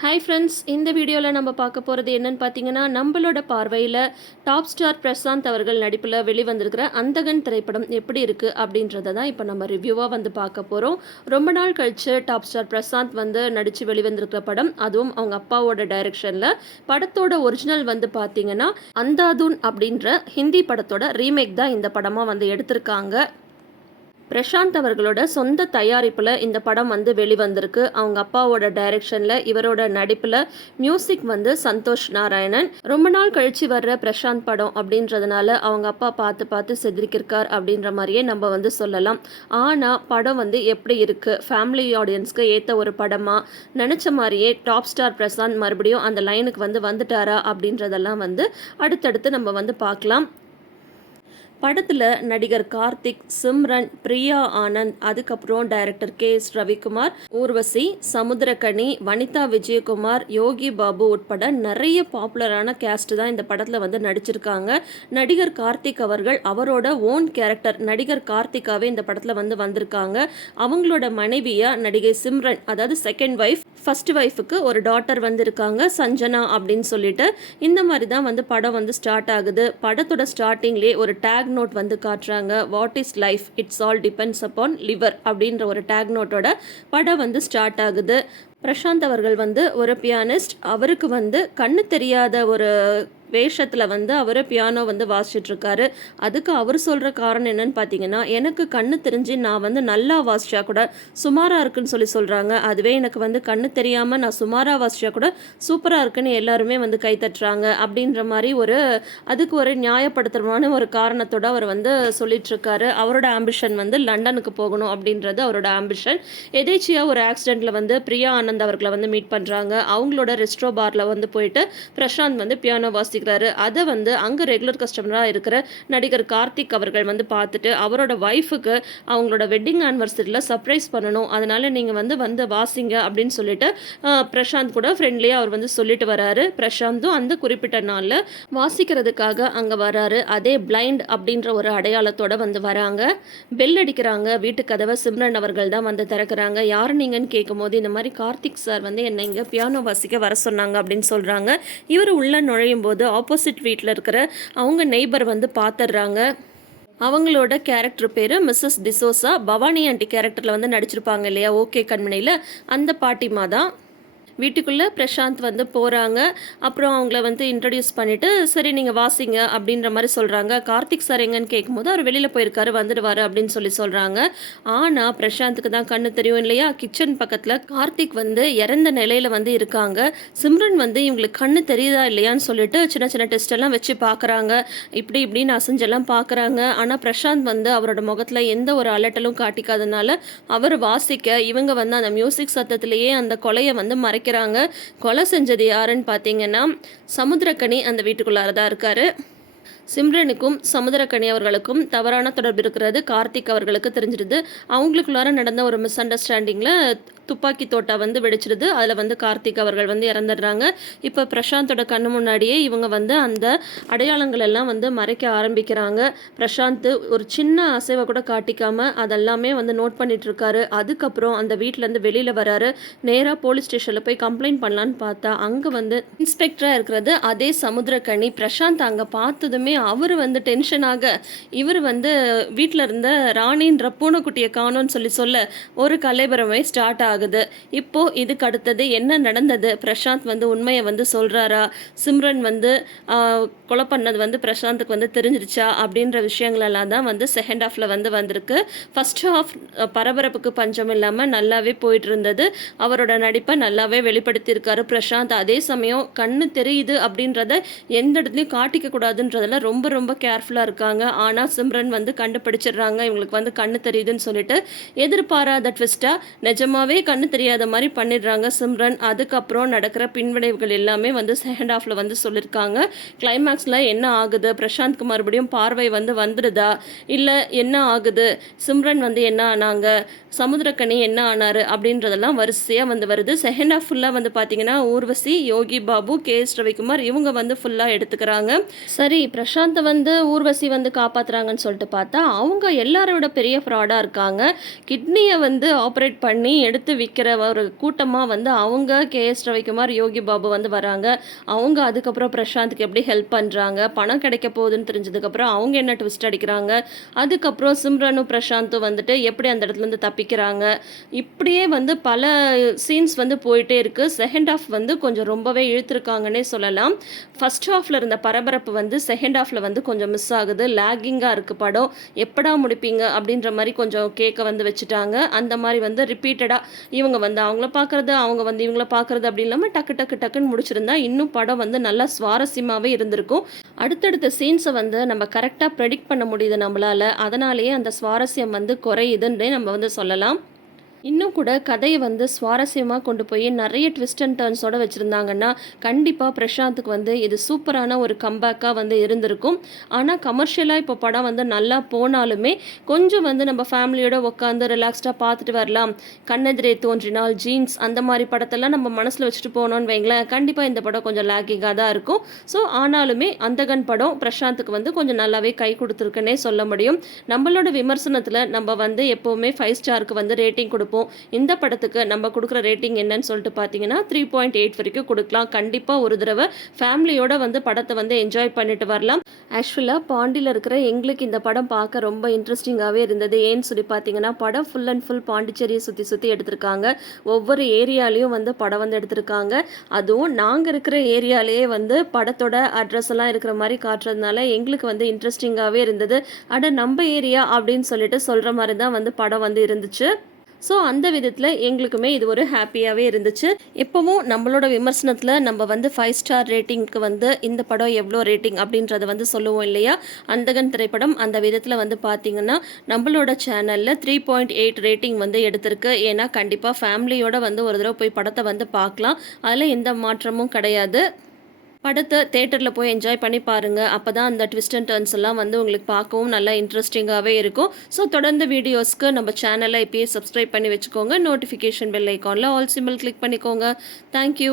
Hi friends இந்த வீடியோவில் நம்ம பார்க்க போகிறது என்னன்னு பார்த்தீங்கன்னா நம்மளோட பார்வையில் டாப் ஸ்டார் பிரசாந்த் அவர்கள் நடிப்பில் வெளிவந்திருக்கிற அந்தகன் திரைப்படம் எப்படி இருக்குது அப்படின்றத தான் இப்போ நம்ம ரிவ்யூவாக வந்து பார்க்க போகிறோம் ரொம்ப நாள் கழித்து டாப் ஸ்டார் பிரசாந்த் வந்து நடித்து வெளிவந்திருக்கிற படம் அதுவும் அவங்க அப்பாவோட டைரக்ஷனில் படத்தோட ஒரிஜினல் வந்து பார்த்தீங்கன்னா அந்தாதுன் அப்படின்ற ஹிந்தி படத்தோட ரீமேக் தான் இந்த படமாக வந்து எடுத்திருக்காங்க. பிரசாந்த் அவர்களோட சொந்த தயாரிப்பில் இந்த படம் வந்து வெளிவந்திருக்கு. அவங்க அப்பாவோட டைரக்ஷனில் இவரோட நடிப்பில் மியூசிக் வந்து சந்தோஷ் நாராயணன். ரொம்ப நாள் கழித்து வர்ற பிரசாந்த் படம் அப்படின்றதுனால அவங்க அப்பா பார்த்து பார்த்து செதுக்கியிருக்கார் அப்படின்ற மாதிரியே நம்ம வந்து சொல்லலாம். ஆனால் படம் வந்து எப்படி இருக்குது ஃபேமிலி ஆடியன்ஸ்க்கு ஏற்ற ஒரு படமாக நினச்ச மாதிரியே டாப் ஸ்டார் பிரசாந்த் மறுபடியும் அந்த லைனுக்கு வந்து வந்துட்டாரா அப்படின்றதெல்லாம் வந்து அடுத்தடுத்து நம்ம வந்து பார்க்கலாம். படத்தில் நடிகர் கார்த்திக் சிம்ரன் பிரியா ஆனந்த் அதுக்கப்புறம் director K S Ravikumar Urvashi Samuthirakani Vanitha Vijayakumar Yogi Babu உட்பட நிறைய பாப்புலரான கேஸ்ட் தான் இந்த படத்தில் வந்து நடிச்சிருக்காங்க. நடிகர் கார்த்திக் அவர்கள் அவரோட ஓன் கேரக்டர் நடிகர் கார்த்திகாவே இந்த படத்தில் வந்து வந்திருக்காங்க. அவங்களோட மனைவியாக நடிகை சிம்ரன் அதாவது செகண்ட் ஒய்ஃப் ஃபர்ஸ்ட் ஒய்ஃபுக்கு ஒரு டாட்டர் வந்திருக்காங்க சஞ்சனா அப்படின்னு சொல்லிட்டு. இந்த மாதிரி தான் வந்து படம் வந்து ஸ்டார்ட் ஆகுது. படத்தோட ஸ்டார்டிங்லேயே ஒரு டேக் நோட் வந்து காட்டுறாங்க. What is life it's all depends upon liver அப்படின்ற ஒரு டேக் நோட்டோட படம் வந்து ஸ்டார்ட் ஆகுது. பிரசாந்த் அவர்கள் வந்து ஒரு பியானிஸ்ட் அவருக்கு வந்து கண்ணு தெரியாத ஒரு வேஷத்தில் வந்து அவர் பியானோ வந்து வாசிச்சிட்ருக்காரு. அதுக்கு அவர் சொல்கிற காரணம் என்னன்னு பார்த்தீங்கன்னா எனக்கு கண்ணு தெரிஞ்சு நான் வந்து நல்லா வாசிச்சா கூட சுமாராக இருக்குன்னு சொல்லி சொல்கிறாங்க அதுவே எனக்கு வந்து கண்ணு தெரியாமல் நான் சுமாராக வாசிச்சா கூட சூப்பராக இருக்குன்னு எல்லாருமே வந்து கைத்தட்டுறாங்க அப்படின்ற மாதிரி ஒரு அதுக்கு ஒரு நியாயப்படுத்துறமான ஒரு காரணத்தோட அவர் வந்து சொல்லிட்டுருக்காரு அவரோட ஆம்பிஷன் வந்து லண்டனுக்கு போகணும் அப்படின்றது அவரோட ஆம்பிஷன் எதேச்சியாக ஒரு ஆக்சிடெண்ட்டில் வந்து பிரியா ஆனந்த் அவர்களை வந்து மீட் பண்ணுறாங்க அவங்களோட ரெஸ்ட்ரோ பாரில் வந்து போயிட்டு பிரசாந்த் வந்து பியானோ பேசிக்கிறாரு அதை வந்து அங்கே ரெகுலர் கஸ்டமராக இருக்கிற நடிகர் கார்த்திக் அவர்கள் வந்து பார்த்துட்டு அவரோட ஒய்ஃபுக்கு அவங்களோட வெட்டிங் ஆனிவர்சரியில் சர்ப்ரைஸ் பண்ணணும். அதனால் நீங்கள் வந்து வந்து வாசிங்க அப்படின்னு சொல்லிட்டு பிரசாந்த் கூட ஃப்ரெண்ட்லியாக அவர் வந்து சொல்லிட்டு வராரு. பிரசாந்தும் அந்த குறிப்பிட்ட நாளில் வாசிக்கிறதுக்காக அங்கே வராரு. அதே பிளைண்ட் அப்படின்ற ஒரு அடையாளத்தோட வந்து வராங்க. பெல் அடிக்கிறாங்க. வீட்டு கதவை சிம்ரன் அவர்கள் தான் வந்து திறக்கிறாங்க. யார் நீங்கன்னு கேட்கும்போது இந்த மாதிரி கார்த்திக் சார் வந்து என்னை இங்கே பியானோ வாசிக்க வர சொன்னாங்க அப்படின்னு சொல்கிறாங்க இவர் உள்ளே நுழையும் போது ஆப்போசிட் வீட்டில் இருக்கிற அவங்க நெய்பர் வந்து பார்த்துடுறாங்க அவங்களோட கேரக்டர் பேர் மிஸ்ஸஸ் டிசோசா. பவானி ஆண்டி கேரக்டரில் வந்து நடிச்சிருப்பாங்க இல்லையா? ஓகே கண்மணியில். அந்த பாட்டிமா தான் வீட்டுக்குள்ளே பிரசாந்த் வந்து போகிறாங்க அப்புறம் அவங்கள வந்து இன்ட்ரடியூஸ் பண்ணிவிட்டு சரி நீங்கள் வாசிங்க அப்படின்ற மாதிரி சொல்கிறாங்க கார்த்திக் சார் எங்கன்னு கேட்கும்போது அவர் வெளியில் போயிருக்காரு வந்துடுவார் அப்படின்னு சொல்லி சொல்கிறாங்க ஆனால் பிரசாந்த்க்கு தான் கண்ணு தெரியும் இல்லையா? கிச்சன் பக்கத்தில் கார்த்திக் வந்து இறந்த நிலையில் வந்து இருக்காங்க. சிம்ரன் வந்து இவங்களுக்கு கண்ணு தெரியுதா இல்லையான்னு சொல்லிட்டு சின்ன சின்ன டெஸ்ட் எல்லாம் வச்சு பார்க்குறாங்க இப்படி இப்படின்னு அசைஞ்செல்லாம் பார்க்குறாங்க ஆனால் பிரசாந்த் வந்து அவரோட முகத்தில் எந்த ஒரு அலட்டலும் காட்டிக்காதனால அவர் வாசிக்க இவங்க வந்து அந்த மியூசிக் சத்தத்திலேயே அந்த கொலையை வந்து மறைக்க மறைக்கிறாங்க கொலை செஞ்சது யாருன்னு பார்த்தீங்கன்னா சமுத்திரக்கனி அந்த வீட்டுக்குள்ளார தான் இருக்காரு. சிம்ரனுக்கும் சமுதிரக்கணி அவர்களுக்கும் தவறான தொடர்பு இருக்கிறது. கார்த்திக் அவர்களுக்கு தெரிஞ்சிடுது அவங்களுக்குள்ளார நடந்த ஒரு மிஸ் அண்டர்ஸ்டாண்டிங்கில் துப்பாக்கி தோட்டா வந்து வெடிச்சிடுது அதில் வந்து கார்த்திக் அவர்கள் வந்து இறந்துடுறாங்க. இப்போ பிரசாந்தோட கண்ணு முன்னாடியே இவங்க வந்து அந்த அடையாளங்கள் எல்லாம் வந்து மறைக்க ஆரம்பிக்கிறாங்க. பிரசாந்த் ஒரு சின்ன அசைவை கூட காட்டிக்காம அதெல்லாமே வந்து நோட் பண்ணிட்டு இருக்காரு அதுக்கப்புறம் அந்த வீட்டிலேருந்து வெளியில் வராரு. நேராக போலீஸ் ஸ்டேஷனில் போய் கம்ப்ளைண்ட் பண்ணலான்னு பார்த்தா அங்கே வந்து இன்ஸ்பெக்டராக இருக்கிறது. அதே சமுத்திரக்கணி பிரசாந்த் அங்கே பார்த்ததுமே அவர் வந்து டென்ஷனாக இவர் வந்து வீட்டில் இருந்த ராணின்ற பூனைக்குட்டியை காணோன்னு சொல்லி சொல்ல ஒரு கலைபரமே ஸ்டார்ட் ஆகுது. இப்போது இதுக்கு அடுத்தது என்ன நடந்தது? பிரசாந்த் வந்து உண்மையை வந்து சொல்கிறாரா சிம்ரன் வந்து கொலை பண்ணது வந்து பிரசாந்துக்கு வந்து தெரிஞ்சிருச்சா? அப்படின்ற விஷயங்களெல்லாம் தான் வந்து செகண்ட் ஹாஃபில் வந்து வந்திருக்கு. ஃபஸ்ட் ஹாஃப் பரபரப்புக்கு பஞ்சம் இல்லாமல் நல்லாவே போயிட்டு இருந்தது அவரோட நடிப்பை நல்லாவே வெளிப்படுத்தியிருக்காரு பிரசாந்த். அதே சமயம் கண்ணு தெரியுது அப்படின்றத எந்த இடத்துலையும் காட்டிக்க கூடாதுன்றதுல ரொம்ப ரொம்ப கேர்ஃபுல்லாக இருக்காங்க. ஆனால் சிம்ரன் வந்து கண்டுபிடிச்சிடுறாங்க. இவங்களுக்கு வந்து கண்ணு தெரியுதுன்னு சொல்லிட்டு எதிர்பாராத ட்விஸ்ட்டாக நிஜமாவே கண்ணு தெரியாத மாதிரி பண்ணிடுறாங்க சிம்ரன். அதுக்கப்புறம் நடக்கிற பின்விளைவுகள் எல்லாமே வந்து செகண்ட் ஹாஃபில் வந்து சொல்லியிருக்காங்க கிளைமேக்ஸில் என்ன ஆகுது? பிரசாந்த்க்கு மறுபடியும் பார்வை வந்து வந்துடுதா? இல்லை என்ன ஆகுது? சிம்ரன் வந்து என்ன ஆனாங்க? சமுத்திரக்கனி என்ன ஆனாரு? அப்படின்றதெல்லாம் வரிசையாக வந்து வருது. செகண்ட் ஹாஃப் ஃபுல்லாக வந்து பார்த்தீங்கன்னா ஊர்வசி யோகி பாபு கே. எஸ். ரவிக்குமார் இவங்க வந்து ஃபுல்லாக எடுத்துக்கிறாங்க. சரி பிரசாந்த் பிரசாந்தை வந்து ஊர்வசி வந்து காப்பாற்றுறாங்கன்னு சொல்லிட்டு பார்த்தா அவங்க எல்லாரோட பெரிய ஃப்ராடாக இருக்காங்க. கிட்னியை வந்து ஆப்ரேட் பண்ணி எடுத்து விற்கிற ஒரு கூட்டமாக வந்து அவங்க கேஎஸ் ரவிக்குமார் யோகி பாபு வந்து வராங்க. அவங்க அதுக்கப்புறம் பிரசாந்த்க்கு எப்படி ஹெல்ப் பண்ணுறாங்க பணம் கிடைக்க போகுதுன்னு தெரிஞ்சதுக்கப்புறம் அவங்க என்ன ட்விஸ்ட் அடிக்கிறாங்க? அதுக்கப்புறம் சிம்ரனும் பிரசாந்தும் வந்துட்டு எப்படி அந்த இடத்துலேருந்து தப்பிக்கிறாங்க? இப்படியே வந்து பல சீன்ஸ் வந்து போயிட்டே இருக்குது செகண்ட் ஹாஃப் வந்து கொஞ்சம் ரொம்பவே இழுத்துருக்காங்கன்னே சொல்லலாம். ஃபஸ்ட் ஹாஃபில் இருந்த பரபரப்பு வந்து செகண்ட் ஹாஃபில் வந்து கொஞ்சம் மிஸ் ஆகுது. லேகிங்காக இருக்குது படம். எப்படா முடிப்பீங்க? அப்படின்ற மாதிரி கொஞ்சம் கேட்க வந்து வச்சுட்டாங்க. அந்த மாதிரி வந்து ரிப்பீட்டடாக இவங்க வந்து அவங்கள பார்க்குறது அவங்க வந்து இவங்கள பார்க்குறது அப்படி இல்லாமல் டக்கு டக்கு டக்குன்னு முடிச்சிருந்தா இன்னும் படம் வந்து நல்லா சுவாரஸ்யமாகவே இருந்திருக்கும். அடுத்தடுத்த சீன்ஸை வந்து நம்ம கரெக்டாக ப்ரெடிக்ட் பண்ண முடியுது நம்மளால். அதனாலேயே அந்த சுவாரஸ்யம் வந்து குறையுதுன்றே நம்ம வந்து சொல்லலாம். இன்னும் கூட கதையை வந்து சுவாரஸ்யமாக கொண்டு போய் நிறைய ட்விஸ்ட் அண்ட் டர்ன்ஸோட வச்சுருந்தாங்கன்னா கண்டிப்பாக பிரசாந்த்க்கு வந்து இது சூப்பரான ஒரு கம்பேக்காக வந்து இருந்திருக்கும். ஆனால் கமர்ஷியலாக இப்போ படம் வந்து நல்லா போனாலுமே கொஞ்சம் வந்து நம்ம ஃபேமிலியோட உட்காந்து ரிலாக்ஸ்டாக பார்த்துட்டு வரலாம். கண்ணெதிரே தோன்றினால் ஜீன்ஸ் அந்த மாதிரி படத்தெல்லாம் நம்ம மனசில் வச்சுட்டு போனோன்னு வைங்களேன் கண்டிப்பாக இந்த படம் கொஞ்சம் லேக்கிங்காக தான் இருக்கும். ஸோ ஆனாலுமே அந்தகன் படம் பிரசாந்துக்கு வந்து கொஞ்சம் நல்லாவே கை கொடுத்துருக்குன்னே சொல்ல முடியும். நம்மளோட விமர்சனத்தில் நம்ம வந்து எப்போவுமே ஃபைவ் ஸ்டாருக்கு வந்து ரேட்டிங் கொடுப்போம். கொடுப்போம். இந்த படத்துக்கு நம்ம கொடுக்குற ரேட்டிங் என்னன்னு சொல்லிட்டு பார்த்தீங்கன்னா த்ரீ பாயிண்ட் எயிட் வரைக்கும் கொடுக்கலாம். கண்டிப்பாக ஒரு தடவை ஃபேமிலியோட வந்து படத்தை வந்து என்ஜாய் பண்ணிட்டு வரலாம். ஆக்சுவலாக பாண்டியில் இருக்கிற எங்களுக்கு இந்த படம் பார்க்க ரொம்ப இன்ட்ரெஸ்டிங்காகவே இருந்தது. ஏன்னு சொல்லி பார்த்தீங்கன்னா படம் ஃபுல் அண்ட் ஃபுல் பாண்டிச்சேரியை சுற்றி சுற்றி எடுத்திருக்காங்க. ஒவ்வொரு ஏரியாலையும் வந்து படம் வந்து எடுத்திருக்காங்க. அதுவும் நாங்கள் இருக்கிற ஏரியாலேயே வந்து படத்தோட அட்ரஸ் எல்லாம் இருக்கிற மாதிரி காட்டுறதுனால எங்களுக்கு வந்து இன்ட்ரெஸ்டிங்காகவே இருந்தது. அட நம்ம ஏரியா அப்படின்னு சொல்லிட்டு சொல்கிற மாதிரி தான் வந்து படம் வந்து இருந்துச்சு. ஸோ அந்த விதத்தில் எங்களுக்குமே இது ஒரு ஹாப்பியாகவே இருந்துச்சு. எப்போவும் நம்மளோட விமர்சனத்தில் நம்ம வந்து ஃபைவ் ஸ்டார் ரேட்டிங்க்கு வந்து இந்த படம் எவ்வளோ ரேட்டிங் அப்படின்றத வந்து சொல்லுவோம் இல்லையா? அந்தகன் திரைப்படம் அந்த விதத்தில் வந்து பார்த்தீங்கன்னா நம்மளோட சேனலில் த்ரீ பாயிண்ட் எயிட் ரேட்டிங் வந்து எடுத்திருக்கு. ஏன்னா கண்டிப்பாக ஃபேமிலியோட வந்து ஒரு தடவை போய் படத்தை வந்து பார்க்கலாம். அதில் எந்த மாற்றமும் கிடையாது. படத்தை தேட்டரில் போய் என்ஜாய் பண்ணி பாருங்கள் அப்போ தான் அந்த ட்விஸ்ட் அண்ட் டர்ன்ஸ் எல்லாம் வந்து உங்களுக்கு பார்க்கவும் நல்லா இன்ட்ரெஸ்டிங்காகவே இருக்கும். ஸோ தொடர்ந்து வீடியோஸ்க்கு நம்ம சேனலை இப்பயே சப்ஸ்கிரைப் பண்ணி வச்சுக்கோங்க. நோட்டிஃபிகேஷன் பெல் ஐக்கானில் ஆல் சிம்பிள் கிளிக் பண்ணிக்கோங்க. Thank you